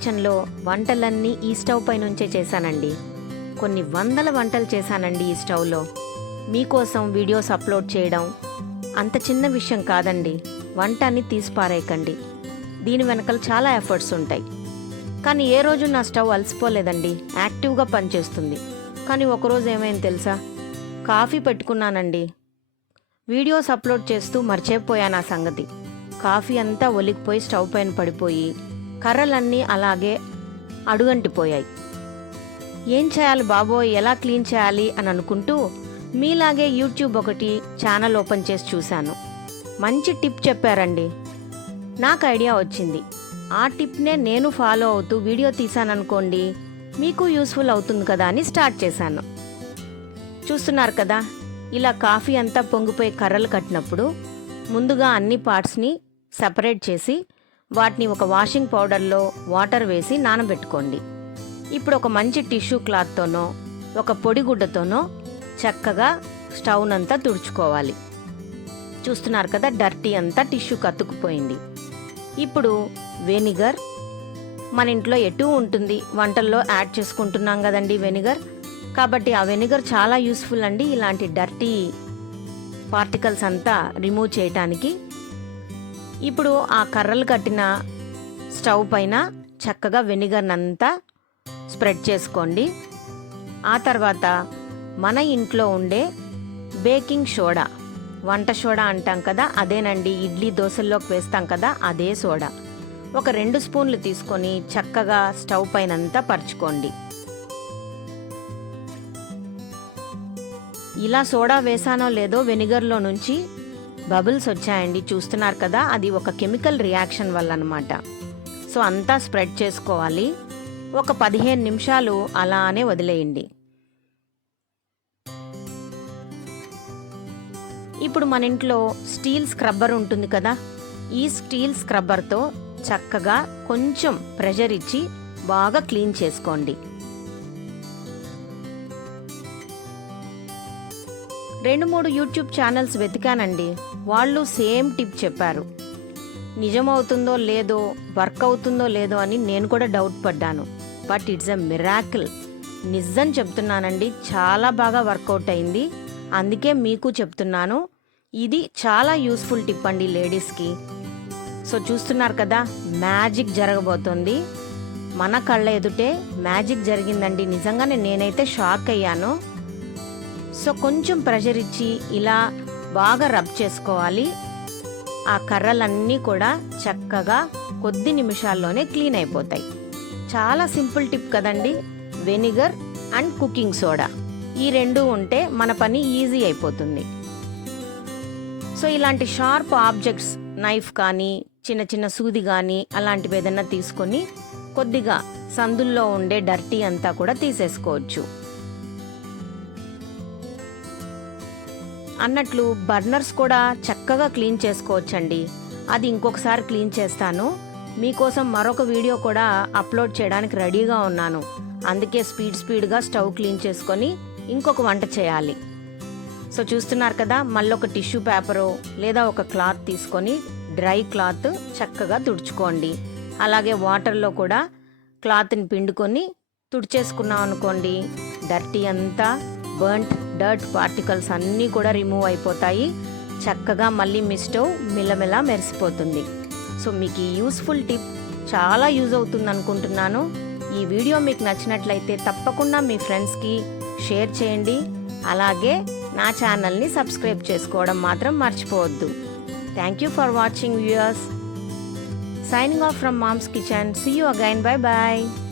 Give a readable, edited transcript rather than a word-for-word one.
కిచెన్లో వంటలన్నీ ఈ స్టవ్ పై నుంచే చేశానండి. కొన్ని వందల వంటలు చేశానండి ఈ స్టవ్లో. మీకోసం వీడియోస్ అప్లోడ్ చేయడం అంత చిన్న విషయం కాదండి. వంట అని తీసి పారేయకండి. దీని వెనకాల చాలా ఎఫర్ట్స్ ఉంటాయి. కానీ ఏ రోజు నా స్టవ్ అలసిపోలేదండి, యాక్టివ్గా పనిచేస్తుంది. కానీ ఒకరోజు ఏమైంది తెలుసా? కాఫీ పెట్టుకున్నానండి. వీడియోస్ అప్లోడ్ చేస్తూ మర్చిపోయాను ఆ సంగతి. కాఫీ అంతా ఒలికిపోయి స్టవ్ పైన పడిపోయి కర్రలన్నీ అలాగే అడుగంటిపోయాయి. ఏం చేయాలి బాబోయ్, ఎలా క్లీన్ చేయాలి అని అనుకుంటూ మీలాగే యూట్యూబ్ ఒకటి ఛానల్ ఓపెన్ చేసి చూశాను. మంచి టిప్ చెప్పారండి. నాకు ఐడియా వచ్చింది. ఆ టిప్నే నేను ఫాలో అవుతూ వీడియో తీశాననుకోండి, మీకు యూస్ఫుల్ అవుతుంది కదా అని స్టార్ట్ చేశాను. చూస్తున్నారు కదా, ఇలా కాఫీ అంతా పొంగిపోయి కర్రలు కట్టినప్పుడు ముందుగా అన్ని పార్ట్స్ని సెపరేట్ చేసి వాటిని ఒక వాషింగ్ పౌడర్లో వాటర్ వేసి నానబెట్టుకోండి. ఇప్పుడు ఒక మంచి టిష్యూ క్లాత్తోనో ఒక పొడిగుడ్డతోనో చక్కగా స్టవ్నంతా తుడుచుకోవాలి. చూస్తున్నారు కదా, డర్టీ అంతా టిష్యూకి అతుక్కుపోయింది. ఇప్పుడు వెనిగర్ మన ఇంట్లో ఎటూ ఉంటుంది, వంటల్లో యాడ్ చేసుకుంటున్నాం కదండి వెనిగర్. కాబట్టి ఆ వెనిగర్ చాలా యూస్ఫుల్ అండి ఇలాంటి డర్టీ పార్టికల్స్ అంతా రిమూవ్ చేయటానికి. ఇప్పుడు ఆ కర్రలు కట్టిన స్టవ్ పైన చక్కగా వెనిగర్నంతా స్ప్రెడ్ చేసుకోండి. ఆ తర్వాత మన ఇంట్లో ఉండే బేకింగ్ సోడా, వంట సోడా అంటాం కదా, అదేనండి. ఇడ్లీ దోశల్లోకి వేస్తాం కదా, అదే సోడా. ఒక 2 స్పూన్లు తీసుకొని చక్కగా స్టవ్ పైనంతా పరుచుకోండి. ఇలా సోడా వేసానో లేదో వెనిగర్లో నుంచి బబుల్స్ వచ్చాయండి. చూస్తున్నారు కదా, అది ఒక కెమికల్ రియాక్షన్ వల్ల అన్నమాట. సో అంతా స్ప్రెడ్ చేసుకోవాలి. ఒక 15 నిమిషాలు అలానే వదిలేయండి. ఇప్పుడు మన ఇంట్లో స్టీల్ స్క్రబ్బర్ ఉంటుంది కదా, ఈ స్టీల్ స్క్రబ్బర్తో చక్కగా కొంచెం ప్రెషర్ ఇచ్చి బాగా క్లీన్ చేసుకోండి. 2-3 యూట్యూబ్ ఛానల్స్ వెతికానండి. వాళ్ళు సేమ్ టిప్ చెప్పారు. నిజమవుతుందో లేదో, వర్క్ అవుతుందో లేదో అని నేను కూడా డౌట్ పడ్డాను. But it's a miracle. నిజం చెప్తున్నానండి, చాలా బాగా వర్కౌట్ అయింది. అందుకే మీకు చెప్తున్నాను. ఇది చాలా యూస్ఫుల్ టిప్ అండి లేడీస్కి. సో చూస్తున్నారు కదా, మ్యాజిక్ జరగబోతోంది. మన కళ్ళ ఎదుటే మ్యాజిక్ జరిగిందండి. నిజంగానే నేనైతే షాక్ అయ్యాను. సో కొంచెం ప్రెషర్ ఇచ్చి ఇలా బాగా రబ్ చేసుకోవాలి. ఆ కర్రలన్నీ కూడా చక్కగా కొద్ది నిమిషాల్లోనే క్లీన్ అయిపోతాయి. చాలా సింపుల్ టిప్ కదండి. వెనిగర్ అండ్ కుకింగ్ సోడా, ఈ 2 ఉంటే మన పని ఈజీ అయిపోతుంది. సో ఇలాంటి షార్ప్ ఆబ్జెక్ట్స్, నైఫ్ కానీ చిన్న చిన్న సూది కానీ అలాంటివి ఏదైనా తీసుకొని కొద్దిగా సందుల్లో ఉండే డర్టీ అంతా కూడా తీసేసుకోవచ్చు. అన్నట్లు బర్నర్స్ కూడా చక్కగా క్లీన్ చేసుకోవచ్చండి. అది ఇంకొకసారి క్లీన్ చేస్తాను. మీకోసం మరొక వీడియో కూడా అప్లోడ్ చేయడానికి రెడీగా ఉన్నాను. అందుకే స్పీడ్గా స్టవ్ క్లీన్ చేసుకొని ఇంకొక వంట చేయాలి. సో చూస్తున్నారు కదా, మళ్ళీ ఒక టిష్యూ పేపరు లేదా ఒక క్లాత్ తీసుకొని డ్రై క్లాత్ చక్కగా తుడుచుకోండి. అలాగే వాటర్లో కూడా క్లాత్ని పిండుకొని తుడిచేసుకున్నాం అనుకోండి, డర్టీ అంతా బర్న్ట్ డర్ట్ పార్టికల్స్ అన్నీ కూడా రిమూవ్ అయిపోతాయి. చక్కగా మళ్ళీ మీ స్టవ్ మిలమిలా మెరిసిపోతుంది. సో మీకు ఈ యూస్ఫుల్ టిప్ చాలా యూజ్ అవుతుంది అనుకుంటున్నాను. ఈ వీడియో మీకు నచ్చినట్లయితే తప్పకుండా మీ ఫ్రెండ్స్కి షేర్ చేయండి. అలాగే నా ఛానల్ని సబ్స్క్రైబ్ చేసుకోవడం మాత్రం మర్చిపోవద్దు. Thank you for watching viewers. Signing off from Mom's Kitchen. See you again. Bye bye.